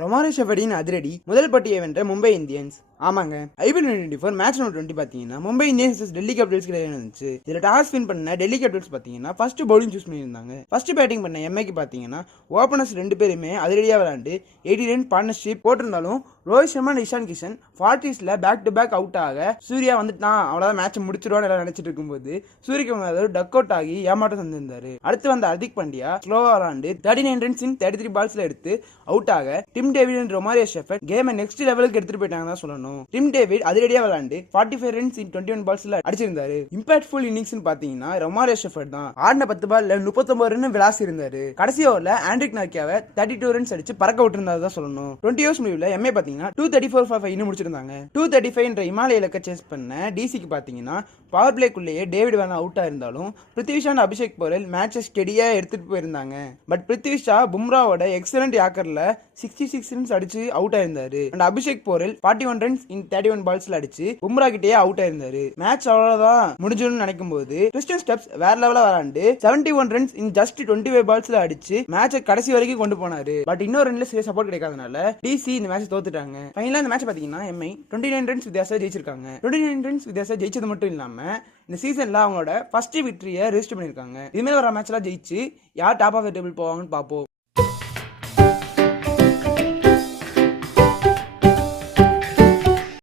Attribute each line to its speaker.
Speaker 1: ரொமாரோ ஷெஃபர்டின் அதிரடி முதல் பட்டியை வென்ற மும்பை இந்தியன்ஸ். ஆமாங்க. IPL twenty four match number twenty பார்த்தீங்கன்னா மும்பை இந்தியன்ஸ் டெல்லி கேபிட்டல்ஸ் கிடையாது இருந்துச்சு இதில் டாஸ் வின் பண்ண டெல்லி கேபிட்டல்ஸ் பார்த்தீங்கன்னா ஃபர்ஸ்ட் பவுலிங் சூஸ் பண்ணியிருந்தாங்க. ஃபர்ஸ்ட் பேட்டிங் பண்ண எம்ஐக்கு பார்த்தீங்கன்னா ஓப்பனர்ஸ் ரெண்டு பேருமே அதிரடியாக விளாண்டு எயிட்டி ரன் பார்ட்னர்ஷிப் போட்டிருந்தாலும் ரோஹித் சர்மா இஷான் கிஷன் ஃபார்ட்டிஸில் பேக் டு பேக் அவுட் ஆக சூர்யா வந்துட்டான். அவ்வளோதான் மேட்ச் முடிச்சிருவான்னு எல்லாம் நினச்சிட்டு இருக்கும்போது சூரியக்கு யாதவ் டக் அவுட் ஆகி ஏமாற்றம் தந்திருந்தாரு அடுத்து வந்த ஹர்திக் பாண்டியா ஸ்லோவாக விளாண்டு thirty nine runs in thirty three பால்ஸில் எடுத்து அவுட் ஆக Tim David and Romario Shepherd கேமை நெக்ஸ்ட் லெவலுக்கு எடுத்துகிட்டு போயிட்டாங்க தான் சொல்லணும். டிம் டேவிட் அதிரடியா விளாண்டு forty five runs in twenty one பால்ஸ்ல அடிச்சிருந்தாரு இம்பாக்ட்ஃபுல் இன்னிங்ஸ் பாத்தீங்கன்னா ரொமாரியோ ஷெஃபர்ட் தான். ஆடின பத்து பால்ல முப்பத்தொன்பது ரன் விளாசி இருந்தாரு கடைசி ஓவர்ல ஆண்ட்ரிக் நாக்கியாவை தேர்ட்டி டூ ரன்ஸ் அடிச்சு பறக்க விட்டுருந்தா தான் சொல்லணும். டுவெண்ட்டி இயர்ஸ் முடிவில் எம்ஏ பாத்தீங்கன்னா டூ தேர்ட்டி ஃபோர் ஃபைவ் இன்னும் முடிச்சிருந்தாங்க. டூ தேர்ட்டி ஃபைவ் என்ற இமாலய இலக்க சேஸ் பண்ண டிசிக்கு பாத்தீங்கன்னா பவர் பிளேக்குள்ளேயே டேவிட் வேணா அவுட்டா இருந்தாலும் பிருத்திவிஷான் அபிஷேக் போரல் மேட்சை ஸ்டெடியா எடுத்துட்டு போயிருந்தாங்க. பட் பிருத்திவிஷா பும்ராவோட எக்ஸலண்ட் யாக்கர்ல சிக்ஸ்டி சிக்ஸ் ரன்ஸ் அடிச்சு அவுட் ஆயிருந்தாரு and Abhishek Porel forty one runs in thirty one பால்ஸ்ல அடிச்சு பும்ரா கிட்டேயே அவுட் ஆயிருந்தாரு. மேட்ச் அவ்வளவுதான் முடிஞ்சுன்னு நினைக்கும் போது கிறிஸ்டியன் ஸ்டெப்ஸ் வேற லெவலா விளாண்டு seventy one runs in just twenty five பால்ஸ்ல அடிச்சு மேட்சை கடைசி வரைக்கும் கொண்டு போனாரு. பட் இன்னொரு ரன்ல சரியா சப்போர்ட் கிடைக்காதனால டிசி இந்த மேட்ச் தோத்துட்டாங்க. ஃபைனலா இந்த மேட்ச் பாத்தீங்கன்னா எம்ஐ டுவெண்ட்டி நைன் ரன்ஸ் வித்தியாசம் ஜெயிச்சிருக்காங்க. டுவெண்ட்டி நைன் ரன்ஸ் வித்தியாசம் ஜெயிச்சது மட்டும் இல்லாம இந்த சீசன்ல அவங்களோட ஃபர்ஸ்ட் விக்டரியை ரெஜிஸ்டர் பண்ணிருக்காங்க இதுமாதிரி வர மேட்ச்லாம் ஜெயிச்சு யார் டாப் ஆஃப் டேபிள் போவாங்கன்னு பார்ப்போம்